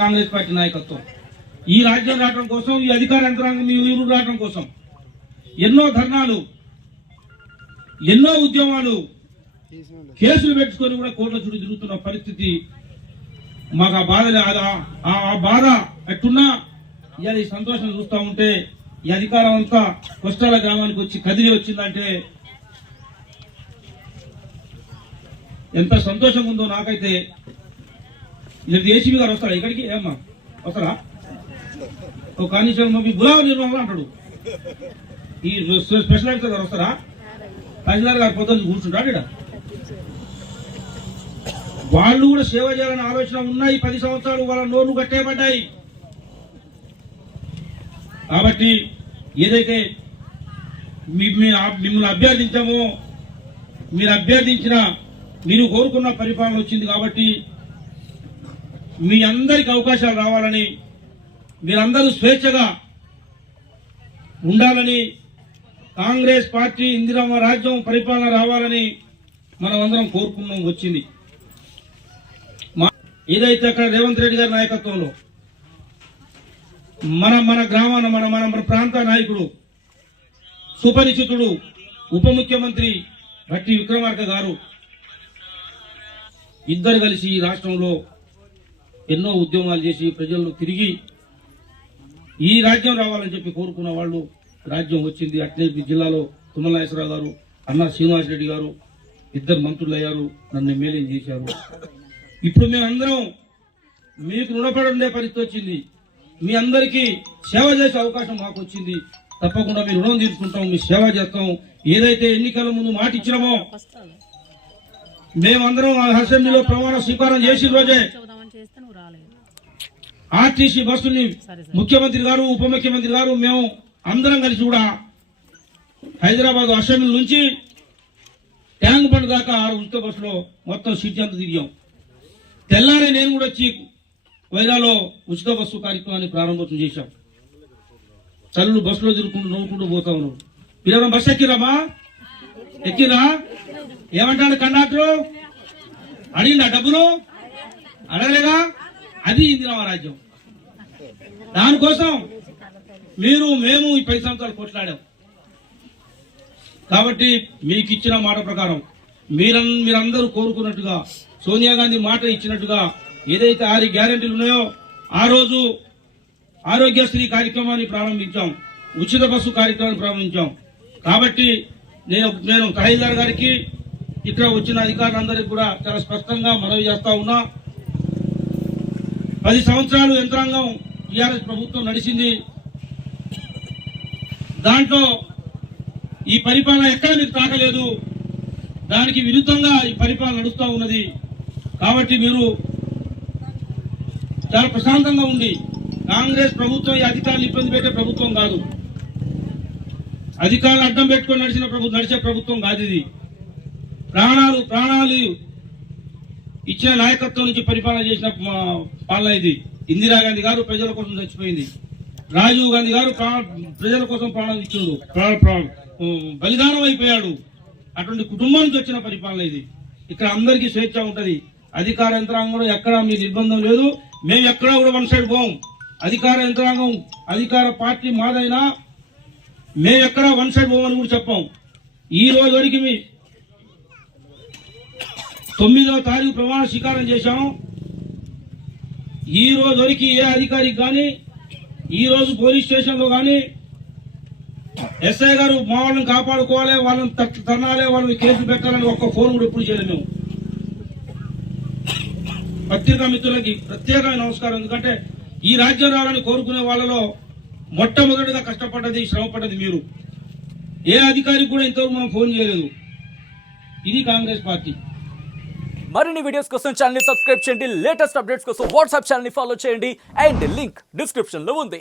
Congress party నాయకత్వం ఈ రాజ్యం రావడం కోసం, ఈ అధికార యంత్రాంగం మీ ఊరు రావడం కోసం ఎన్నో ధర్నాలు, ఎన్నో ఉద్యమాలు, కేసులు పెట్టుకొని కూడా కోర్టుల చుట్టూ తిరుగుతున్న పరిస్థితి. మాకు ఆ బాధ ఎట్టున్నా ఇవాళ ఈ సంతోషం చూస్తూ ఉంటే, ఈ అధికారం అంతా కొష్టాల గ్రామానికి వచ్చి కదిలి వచ్చిందంటే ఎంత సంతోషం ఉందో నాకైతే. ఇలా ఏసీబీ గారు వస్తారా ఇక్కడికి? ఏమ్మా వస్తారా? ఒక కానిస్టేబుల్ మీ గులాబీ నిర్మాణం అంటాడు. ఈ స్పెషల్ ఆఫీసర్ గారు వస్తారా? తహసీల్దార్ గారు పొద్దున్న కూర్చుంటాడు. ఇక్కడ వాళ్ళు కూడా సేవ చేయాలని ఆలోచన ఉన్నాయి. 10 సంవత్సరాలు వాళ్ళ నోర్లు కట్టేయబడ్డాయి. కాబట్టి ఏదైతే మిమ్మల్ని అభ్యర్థించామో, మీరు కోరుకున్న పరిపాలన వచ్చింది. కాబట్టి మీ అందరికి అవకాశాలు రావాలని, మీరందరూ స్వేచ్ఛగా ఉండాలని, కాంగ్రెస్ పార్టీ ఇందిరమ్మ రాజ్యం పరిపాలన రావాలని మనం అందరం కోరుకున్నాం. వచ్చింది. ఏదైతే అక్కడ రేవంత్ రెడ్డి గారి నాయకత్వంలో మన గ్రామాన మన ప్రాంత నాయకుడు, సుపరిచితుడు, ఉప ముఖ్యమంత్రి భట్టి విక్రమార్క గారు ఇద్దరు కలిసి ఈ రాష్ట్రంలో ఎన్నో ఉద్యమాలు చేసి ప్రజలను తిరిగి ఈ రాజ్యం రావాలని చెప్పి కోరుకున్న వాళ్ళు రాజ్యం వచ్చింది. అట్లే జిల్లాలో తుమ్మల నాగేశ్వరరావు గారు, అన్న శ్రీనివాస్ రెడ్డి గారు ఇద్దరు మంత్రులు అయ్యారు, నన్ను ఎమ్మెల్యే చేశారు. ఇప్పుడు మేమందరం మీకు రుణపడి ఉండే పరిస్థితి వచ్చింది. మీ అందరికీ సేవ చేసే అవకాశం మాకు వచ్చింది. తప్పకుండా మీ రుణం తీసుకుంటాం, మీ సేవ చేస్తాం. ఏదైతే ఎన్నికల ముందు మాట ఇచ్చినామో, మేమందరం అసెంబ్లీలో ప్రమాణ స్వీకారం చేసిన రోజే ఆర్టీసీ బస్సుల్ని ముఖ్యమంత్రి గారు, ఉప ముఖ్యమంత్రి గారు, మేము అందరం కలిసి కూడా హైదరాబాద్ అసెంబ్లీ నుంచి ట్యాంక్ బండ్ దాకా ఉచిత బస్సులో మొత్తం సిటీ అంతా తిరిగాం. తెల్లారే నేను కూడా వచ్చి వైరాలో ఉచిత బస్సు కార్యక్రమాన్ని ప్రారంభోత్సవం చేశాం. తల్లులు బస్సులో తిరుగుకుంటూ నవ్వుకుంటూ పోతా ఉన్నారు. మీరు బస్సు ఎక్కిరామా? ఎక్కిరా? ఏమంటాడు కండక్టర్? అడిగిందా డబ్బులు? అడగలేగా? అది ఇందిరమ్మ రాజ్యం. దానికోసం మేము ఈ 10 సంవత్సరాలు కొట్లాడాం. కాబట్టి మీకు ఇచ్చిన మాట ప్రకారం మీరందరూ కోరుకున్నట్టుగా, సోనియా గాంధీ మాట ఇచ్చినట్టుగా ఏదైతే 6 గ్యారెంటీలు ఉన్నాయో ఆ రోజు ఆరోగ్యశ్రీ కార్యక్రమాన్ని ప్రారంభించాం, ఉచిత బస్సు కార్యక్రమాన్ని ప్రారంభించాం. కాబట్టి నేను తహసీల్దార్ గారికి, ఇక్కడ వచ్చిన అధికారులందరికీ కూడా చాలా స్పష్టంగా మనవి చేస్తా ఉన్నా. 10 సంవత్సరాలు యంత్రాంగం టీఆర్ఎస్ ప్రభుత్వం నడిచింది. దాంట్లో ఈ పరిపాలన ఎక్కడ మీకు తాకలేదు. దానికి విరుద్ధంగా ఈ పరిపాలన నడుస్తూ ఉన్నది. కాబట్టి మీరు చాలా ప్రశాంతంగా ఉండి, కాంగ్రెస్ ప్రభుత్వం ఈ అధికారులు ఇబ్బంది పెట్టే ప్రభుత్వం కాదు. అధికారులు అడ్డం పెట్టుకొని నడిచే ప్రభుత్వం కాదు ఇది. ప్రాణాలు ఇచ్చిన నాయకత్వం నుంచి పరిపాలన చేసిన పాలన ఇది. ఇందిరాగాంధీ గారు ప్రజల కోసం చచ్చిపోయింది. రాజీవ్ గాంధీ గారు ప్రజల కోసం ప్రాణాలు ఇచ్చాడు, బలిదానం అయిపోయాడు. అటువంటి కుటుంబం నుంచి వచ్చిన పరిపాలన ఇది. ఇక్కడ అందరికీ స్వేచ్ఛ ఉంటది. అధికార యంత్రాంగం ఎక్కడ మీ నిర్బంధం లేదు. మేము ఎక్కడా కూడా వన్ సైడ్ పోం. అధికార యంత్రాంగం, అధికార పార్టీ మాదైనా మేము ఎక్కడా వన్ సైడ్ పోమని కూడా చెప్పాం. ఈ రోజు వరకు 9వ తారీఖు ప్రమాణ స్వీకారం చేశాం. ఈ రోజు వరకు ఏ అధికారికి కానీ, ఈ రోజు పోలీస్ స్టేషన్ లో కానీ ఎస్ఐ గారు మా వాళ్ళని కాపాడుకోవాలి, వాళ్ళని తన్నాలి, వాళ్ళని కేసులు పెట్టాలని ఒక్క ఫోన్ కూడా ఎప్పుడు చేయలేదు. మేము పత్రికా మిత్రులకి ప్రత్యేకమైన నమస్కారం. ఎందుకంటే ఈ రాజ్యం రావాలని కోరుకునే వాళ్ళలో మొట్టమొదటిగా కష్టపడ్డది, శ్రమపడ్డది మీరు. ఏ అధికారికి కూడా ఇంతవరకు మనం ఫోన్ చేయలేదు. ఇది కాంగ్రెస్ పార్టీ. మరిన్ని వీడియోస్ కోసం ఛానల్ ని సబ్స్క్రైబ్ చేయండి. లేటెస్ట్ అప్డేట్స్ కోసం వాట్సాప్ ఛానల్ ని ఫాలో చేయండి. అండ్ లింక్ డిస్క్రిప్షన్ లో ఉంది.